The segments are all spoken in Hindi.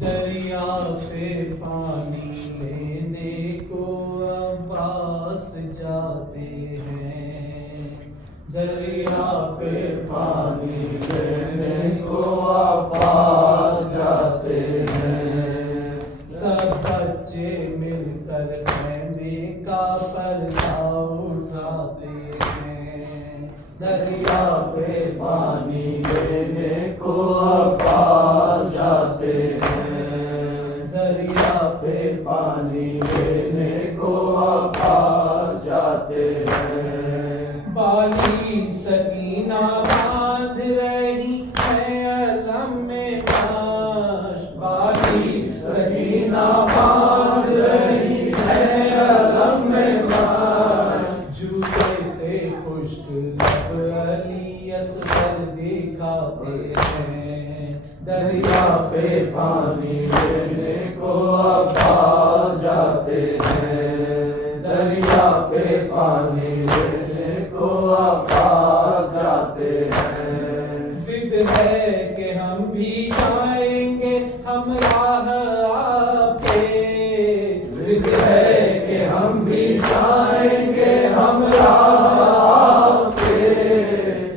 दरिया पे पानी लेने को अब्बास जाते हैं। दरिया पे पानी लेने को अब्बास जाते हैं। सब बच्चे मिलकर खैमे का पर्दा उठाते हैं। दरिया पे पानी लेने को अब्बास जाते हैं। दरिया पे पानी लेने को अब्बास जाते हैं। बाली सकीना बांध रही है अलम में काश। बाली सकीना बांध रही है अलम में काश। जूते से खुश्क लब अली असगर दिखाते हैं। दरिया पे पानी लेने को अब्बास जाते हैं। दरिया पे पानी लेने को अब्बास जाते हैं। जिद है कि हम भी जाएंगे हम राह आपके। जिद है कि हम भी जाएंगे हम राह आपके।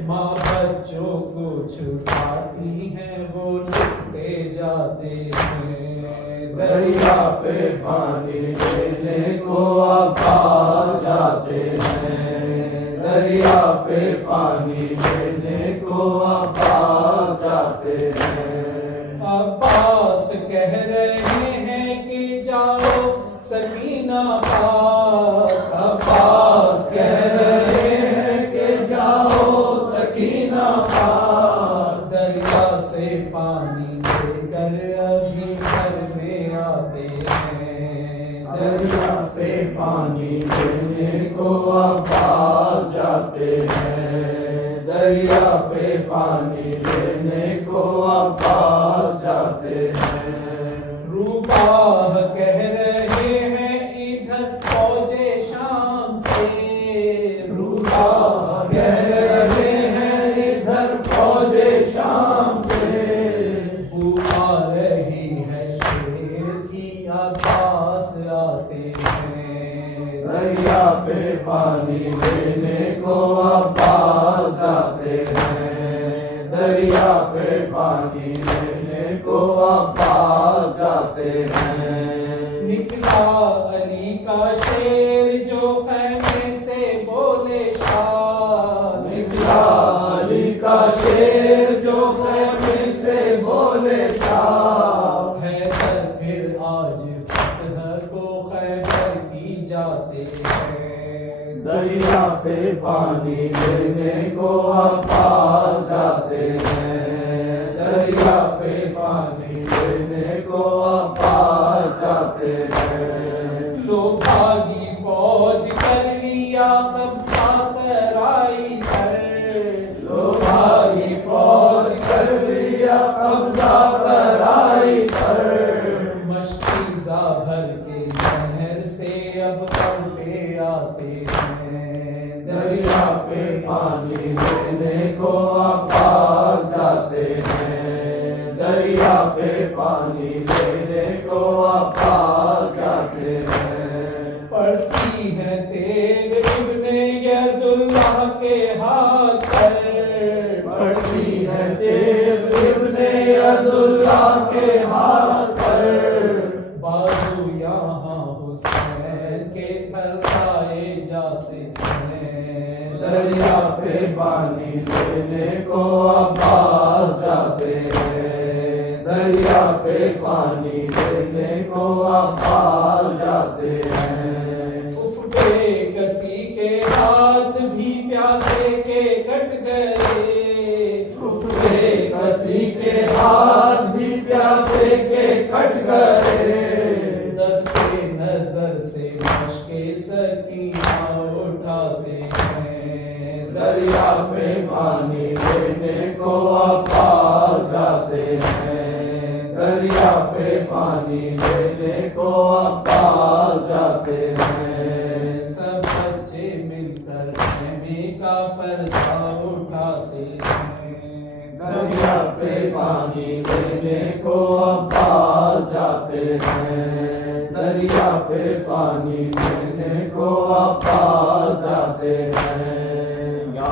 माँ बच्चों को छुपाती हैं वो लुटे जाते हैं। दरिया पे पानी लेने को अब्बास जाते हैं। दरिया पे पानी लेने को अब्बास जाते हैं। अब्बास कह रहे हैं कि जाओ सकीना पास। अब्बास कह रहे हैं कि जाओ सकीना पास। दरिया से पानी लेकर अभी घर में आते हैं। दरिया से पानी लेने को अब्बास जाते हैं। दरिया पे पानी लेने को अब्बास जाते हैं। रूबाह कह रहे हैं इधर फौजे शाम से। रूबाह कह रहे हैं इधर फौजे शाम से। बुआ रही है शेर की अब्बास आते हैं। दरिया पे पानी लेने को अब्बास जाते हैं। दरिया पे पानी लेने को अब्बास जाते हैं। निकला अली का शेर जो खैमे से बोले शाह। निकला अली का शेर जो खैमे से बोले शाह। हैदर फिर आज फतह को खैबर की जाते हैं। दरिया पे पानी लेने को अब्बास जाते हैं। दरिया पे पानी लेने को अब्बास जाते हैं। लो भागी फौज कर लिया कब्जा तराई पर। लो भागी फौज कर लिया कब्जा तराई पर। मश्कीज़ा भर के शहर से अब पलटे आते हैं। दरिया पे पानी लेने को अब्बास जाते हैं। दरिया पे पानी लेने को अब्बास जाते हैं। पड़ती है तेग इब्ने यदुल्लाह के हाथ पर। पड़ती है तेग इब्ने यदुल्लाह के हाथ पर। बाजू यहाँ हुसैन के थरथराए जाते हैं। दरिया पे पानी लेने को अब्बास जाते हैं। दरिया पे पानी लेने को अब्बास जाते हैं। उफके कसी के हाथ भी प्यासे के कट गए। उफके कसी के हाथ भी प्यासे के कट गए। दस्ते नजर से मशके सकीना उठाते हैं। दरिया पे दरिया पे पानी लेने को अब्बास जाते हैं। सब बच्चे मिलकर नबी का पर्दा उठाते हैं। दरिया पे पानी लेने को अब्बास जाते हैं। दरिया पे पानी लेने को अब्बास जाते हैं। या